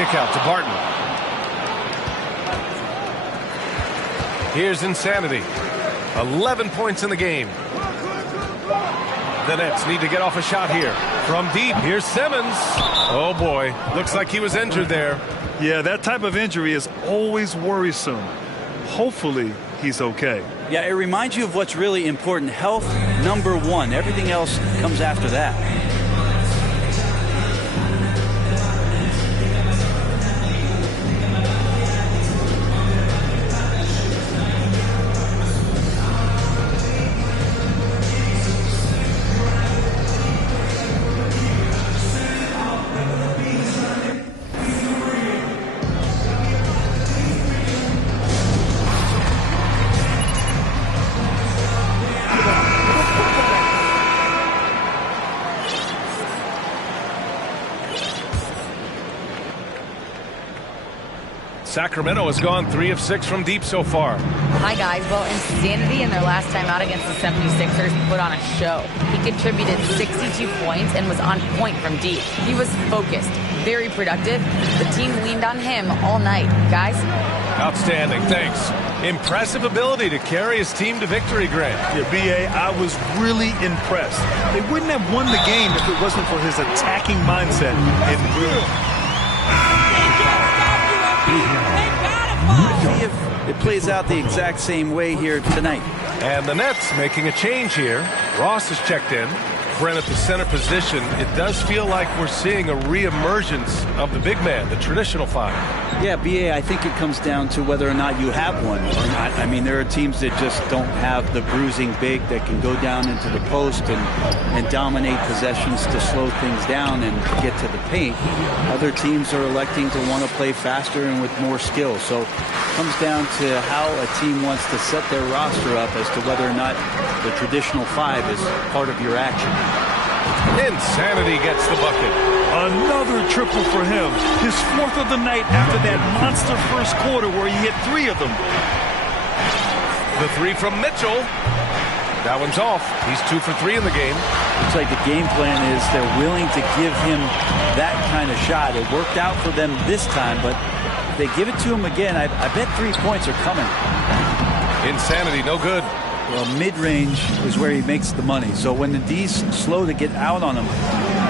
kick out to Barton. Here's Insanity. 11 points in the game. The Nets need to get off a shot here. From deep, here's Simmons. Oh boy, looks like he was injured there. Yeah, that type of injury is always worrisome. Hopefully, he's okay. Yeah, it reminds you of what's really important. Health, number one. Everything else comes after that. Sacramento has gone 3 of 6 from deep so far. Hi, guys. Well, Insanity in their last time out against the 76ers put on a show. He contributed 62 points and was on point from deep. He was focused, very productive. The team leaned on him all night. Guys? Outstanding. Thanks. Impressive ability to carry his team to victory, Grant. Yeah, B.A., I was really impressed. They wouldn't have won the game if it wasn't for his attacking mindset. See if it plays out the exact same way here tonight. And the Nets making a change here. Ross has checked in. Brent at the center position. It does feel like we're seeing a reemergence of the big man, the traditional five. Yeah, B.A., I think it comes down to whether or not you have one or not. I mean, there are teams that just don't have the bruising big that can go down into the post and dominate possessions to slow things down and get to the paint. Other teams are electing to want to play faster and with more skill. So it comes down to how a team wants to set their roster up as to whether or not the traditional five is part of your action. Insanity gets the bucket. Another triple for him. His 4th of the night after that monster first quarter where he hit 3 of them. The 3 from Mitchell. That one's off. He's 2 for 3 in the game. Looks like the game plan is they're willing to give him that kind of shot. It worked out for them this time, but if they give it to him again, I bet 3 points are coming. Insanity, no good. Well, mid-range is where he makes the money. So when the D's slow to get out on him,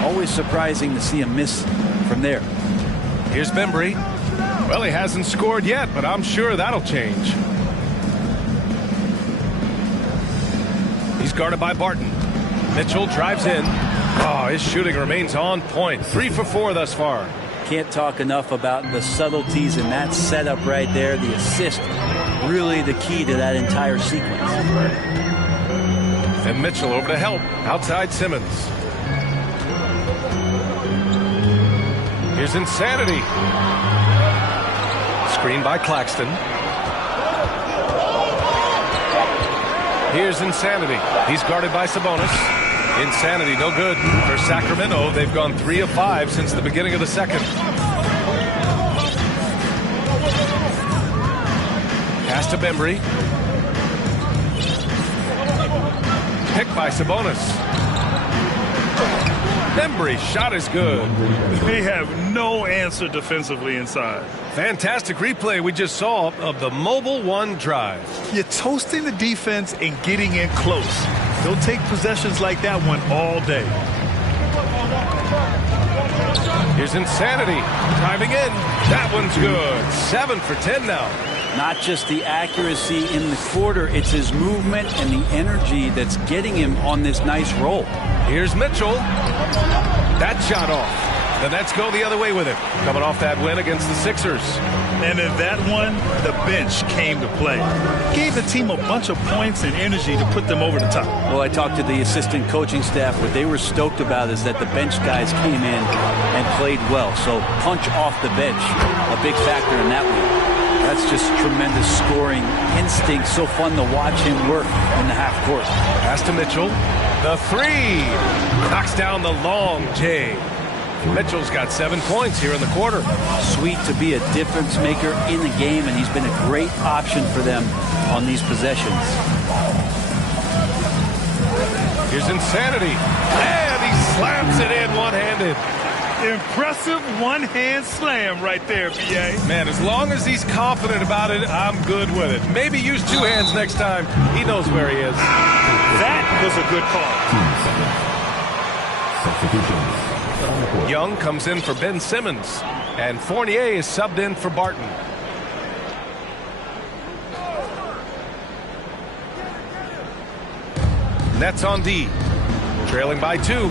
always surprising to see him miss from there. Here's Bembry. Well, he hasn't scored yet, but I'm sure that'll change. He's guarded by Barton. Mitchell drives in. Oh, his shooting remains on point. 3 for 4 thus far. Can't talk enough about the subtleties in that setup right there. The assist, really the key to that entire sequence. And Mitchell over to help. Outside Simmons. Here's Insanity. Screen by Claxton. Here's Insanity. He's guarded by Sabonis. Insanity, no good. For Sacramento, they've gone 3 of 5 since the beginning of the second. Pass to Bembry. Picked by Sabonis. Bembry's shot is good. They have no answer defensively inside. Fantastic replay we just saw of the Mobile One drive. You're toasting the defense and getting in close. They'll take possessions like that one all day. Here's Insanity. Driving in. That one's good. 7 for 10 now. Not just the accuracy in the quarter, it's his movement and the energy that's getting him on this nice roll. Here's Mitchell. That shot off. The Nets go the other way with it. Coming off that win against the Sixers. And in that one, the bench came to play. Gave the team a bunch of points and energy to put them over the top. Well, I talked to the assistant coaching staff. What they were stoked about is that the bench guys came in and played well. So punch off the bench, a big factor in that one. That's just tremendous scoring instinct. So fun to watch him work in the half court. Pass to Mitchell. The 3. Knocks down the long J. Mitchell's got 7 points here in the quarter. Sweet to be a difference maker in the game, and he's been a great option for them on these possessions. Here's Insanity. And he slams it in one-handed. Impressive one-hand slam right there, B.A. Man, as long as he's confident about it, I'm good with it. Maybe use two hands next time. He knows where he is. That was a good call. Young comes in for Ben Simmons, and Fournier is subbed in for Barton. Nets on D, trailing by 2.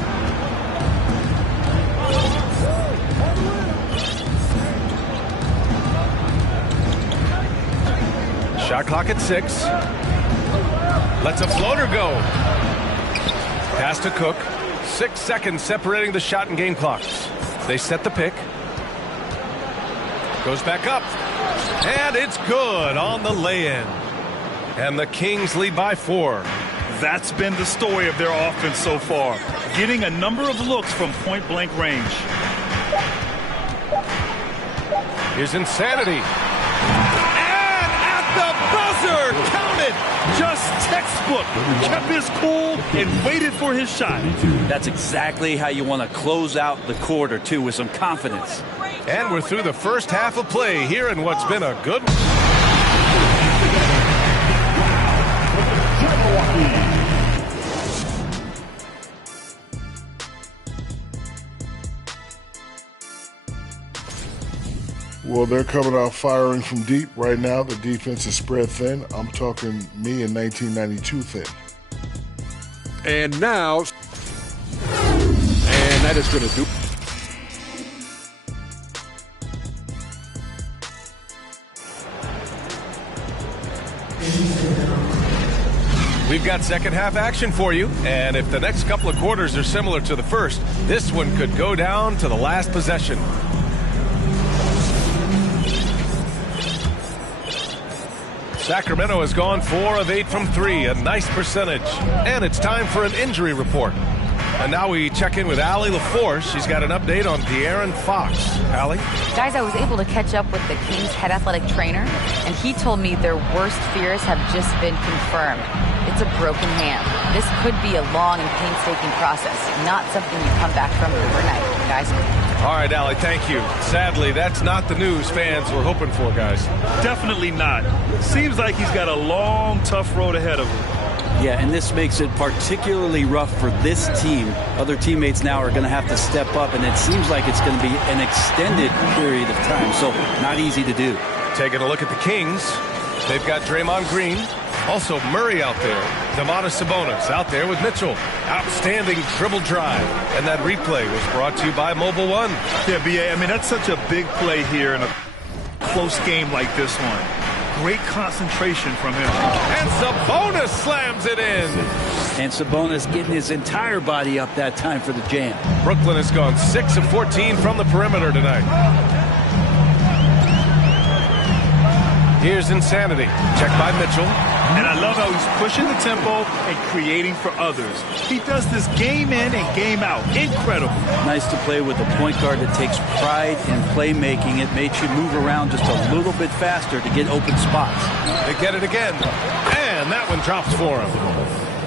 Shot clock at 6. Lets a floater go. Pass to Cook. 6 seconds separating the shot and game clocks. They set the pick. Goes back up. And it's good on the lay-in. And the Kings lead by 4. That's been the story of their offense so far. Getting a number of looks from point-blank range. Here's Insanity. And at the buzzer, counted. Just textbook. Kept his cool and waited for his shot. That's exactly how you want to close out the quarter, too, with some confidence. And we're through the first half of play here in what's been a good one. Well, they're coming out firing from deep right now. The defense is spread thin. I'm talking me in 1992 thin. And now, and that is going to do. We've got second half action for you, and if the next couple of quarters are similar to the first, this one could go down to the last possession. Sacramento has gone 4 of 8 from 3, a nice percentage. And it's time for an injury report. And now we check in with Allie LaForce. She's got an update on De'Aaron Fox. Allie? Guys, I was able to catch up with the Kings head athletic trainer, and he told me their worst fears have just been confirmed. It's a broken hand. This could be a long and painstaking process, not something you come back from overnight, guys. All right, Allie, thank you. Sadly, that's not the news fans were hoping for, guys. Definitely not. Seems like he's got a long, tough road ahead of him. Yeah, and this makes it particularly rough for this team. Other teammates now are going to have to step up, and it seems like it's going to be an extended period of time, so not easy to do. Taking a look at the Kings, they've got Draymond Green, also Murray out there, Domantas Sabonis out there with Mitchell. Outstanding dribble drive, and that replay was brought to you by Mobile One. Yeah, B.A., I mean, that's such a big play here in a close game like this one. Great concentration from him. And Sabonis slams it in. And Sabonis getting his entire body up that time for the jam. Brooklyn has gone 6 of 14 from the perimeter tonight. Here's Insanity. Check by Mitchell. And I love how he's pushing the tempo and creating for others. He does this game in and game out. Incredible. Nice to play with a point guard that takes pride in playmaking. It makes you move around just a little bit faster to get open spots. They get it again. And that one drops for him.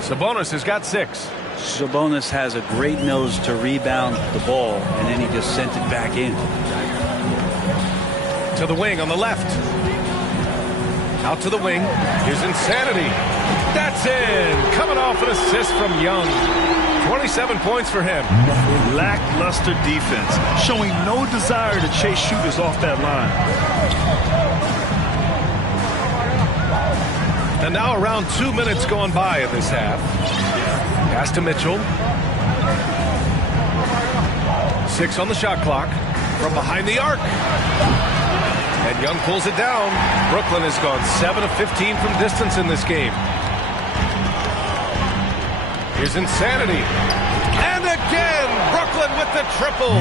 Sabonis has got 6. Sabonis has a great nose to rebound the ball, and then he just sent it back in. To the wing on the left. Out to the wing. Here's Insanity. That's in. Coming off an assist from Young. 27 points for him. Lackluster defense, showing no desire to chase shooters off that line. And now around 2 minutes gone by in this half. Pass to Mitchell. 6 on the shot clock. From behind the arc. And Young pulls it down. Brooklyn has gone 7 of 15 from distance in this game. Here's Insanity. And again, Brooklyn with the triple.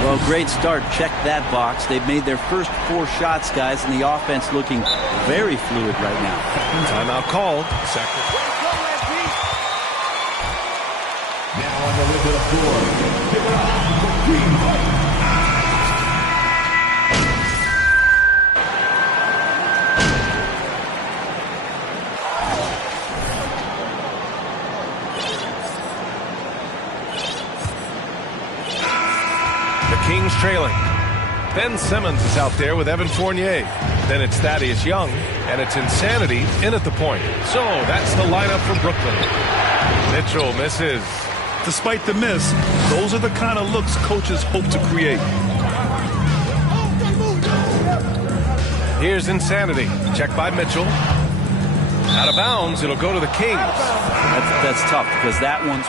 Well, great start. Check that box. They've made their first 4 shots, guys, and the offense looking very fluid right now. Timeout called. Now on the limit of 4. Give it up for Green. Kings trailing. Ben Simmons is out there with Evan Fournier. Then it's Thaddeus Young, and it's Insanity in at the point. So that's the lineup for Brooklyn. Mitchell misses. Despite the miss, those are the kind of looks coaches hope to create. Here's Insanity. Check by Mitchell. Out of bounds, it'll go to the Kings. That's tough because that one's...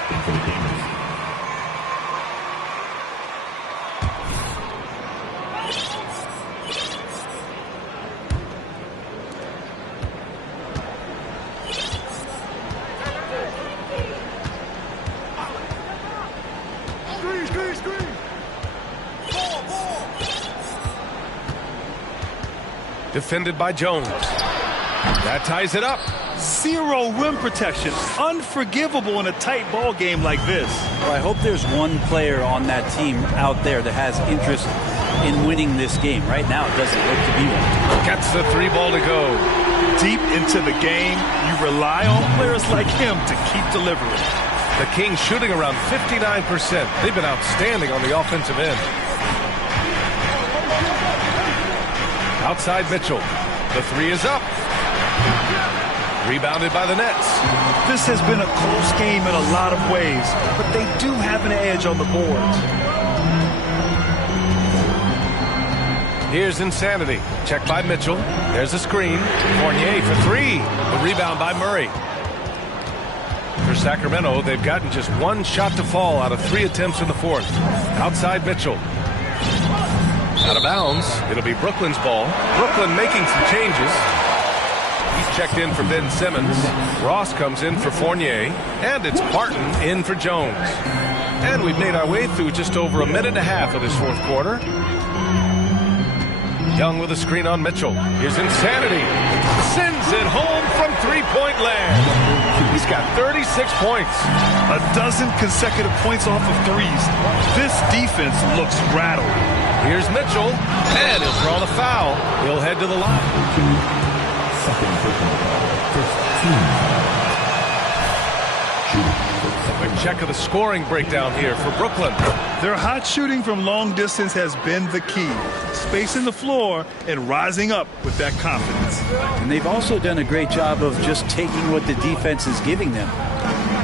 Defended by Jones. That ties it up. Zero rim protection. Unforgivable in a tight ball game like this. Well, I hope there's one player on that team out there that has interest in winning this game. Right now, it doesn't look to be one. Gets the 3 ball to go. Deep into the game, you rely on players like him to keep delivering. The Kings shooting around 59%. They've been outstanding on the offensive end. Outside Mitchell. The 3 is up. Rebounded by the Nets. This has been a close game in a lot of ways, but they do have an edge on the boards. Here's Insanity. Check by Mitchell. There's a screen. Fournier for 3. The rebound by Murray. For Sacramento, they've gotten just 1 shot to fall out of 3 attempts in the 4th. Outside Mitchell. Out of bounds. It'll be Brooklyn's ball. Brooklyn making some changes. He's checked in for Ben Simmons. Ross comes in for Fournier. And it's Barton in for Jones. And we've made our way through just over a minute and a half of this 4th quarter. Young with a screen on Mitchell. Here's Insanity. Sends it home from 3-point land. He's got 36 points. A dozen consecutive points off of threes. This defense looks rattled. Here's Mitchell, and he'll draw the foul. He'll head to the line. Quick check of the scoring breakdown here for Brooklyn. Their hot shooting from long distance has been the key. Spacing the floor and rising up with that confidence. And they've also done a great job of just taking what the defense is giving them.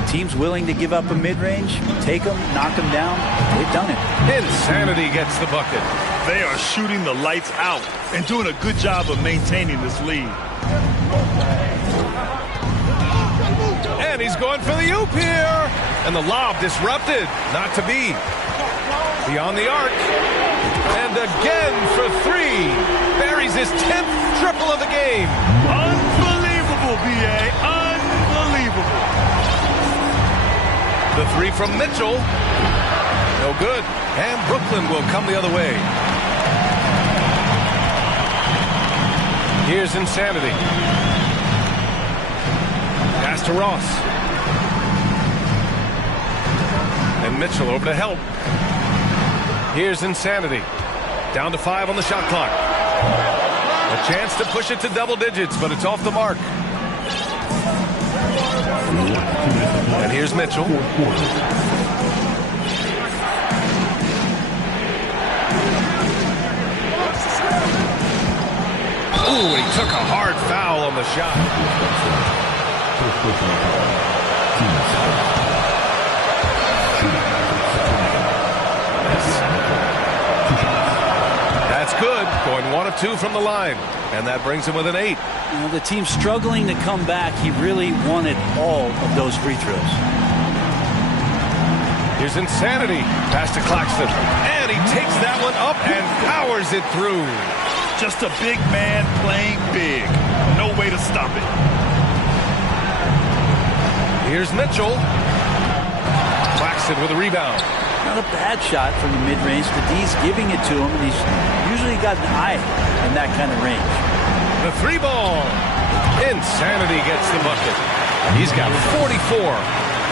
Teams willing to give up a mid-range, take them, knock them down. They've done it. Insanity gets the bucket. They are shooting the lights out and doing a good job of maintaining this lead. And he's going for the oop here. And the lob disrupted. Not to be. Beyond the arc. And again for 3. Buries his 10th triple of the game. Unbelievable, B.A. Unbelievable. The 3 from Mitchell. No good. And Brooklyn will come the other way. Here's Insanity. Pass to Ross. And Mitchell over to help. Here's Insanity. Down to 5 on the shot clock. A chance to push it to double digits, but it's off the mark. And here's Mitchell. Ooh, he took a hard foul on the shot. That's good. Going 1 of 2 from the line. And that brings him with an 8. You know, the team's struggling to come back. He really wanted all of those free throws. Here's Insanity. Pass to Claxton. And he takes that one up and powers it through. Just a big man playing big. No way to stop it. Here's Mitchell. Claxton with a rebound. Not a bad shot from the mid-range. The D's giving it to him, and he's usually got an eye in that kind of range. The 3 ball. Insanity gets the bucket. He's got 44.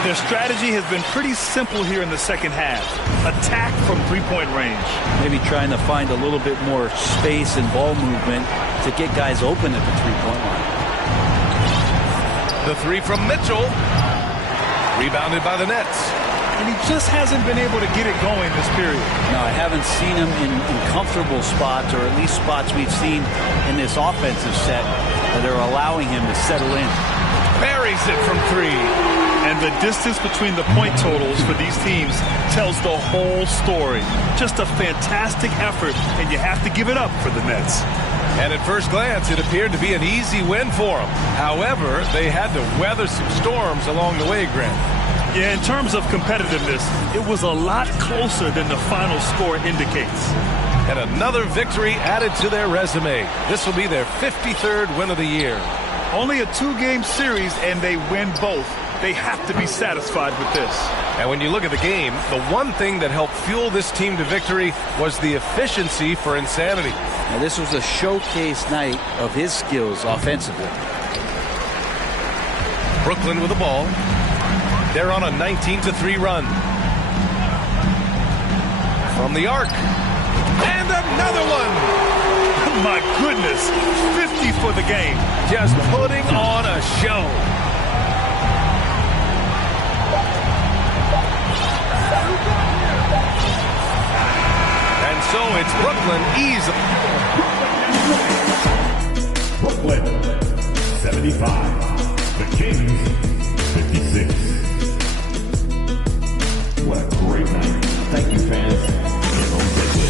Their strategy has been pretty simple here in the second half. Attack from 3-point range. Maybe trying to find a little bit more space and ball movement to get guys open at the 3-point line. The 3 from Mitchell. Rebounded by the Nets. and he just hasn't been able to get it going this period. No, I haven't seen him in comfortable spots, or at least spots we've seen in this offensive set that are allowing him to settle in. Buries it from 3. And the distance between the point totals for these teams tells the whole story. Just a fantastic effort, and you have to give it up for the Nets. And at first glance, it appeared to be an easy win for them. However, they had to weather some storms along the way, Grant. Yeah, in terms of competitiveness, it was a lot closer than the final score indicates. And another victory added to their resume. This will be their 53rd win of the year. Only a 2-game series, and they win both. They have to be satisfied with this. And when you look at the game, the one thing that helped fuel this team to victory was the efficiency for Insanity. Now, this was a showcase night of his skills offensively. Brooklyn with the ball. They're on a 19-3 run. From the arc. And another one! My goodness, 50 for the game. Just putting on a show. And so it's Brooklyn easily. Brooklyn, 75. The Kings, 56. What a great night. Thank you, fans. Game on Brooklyn.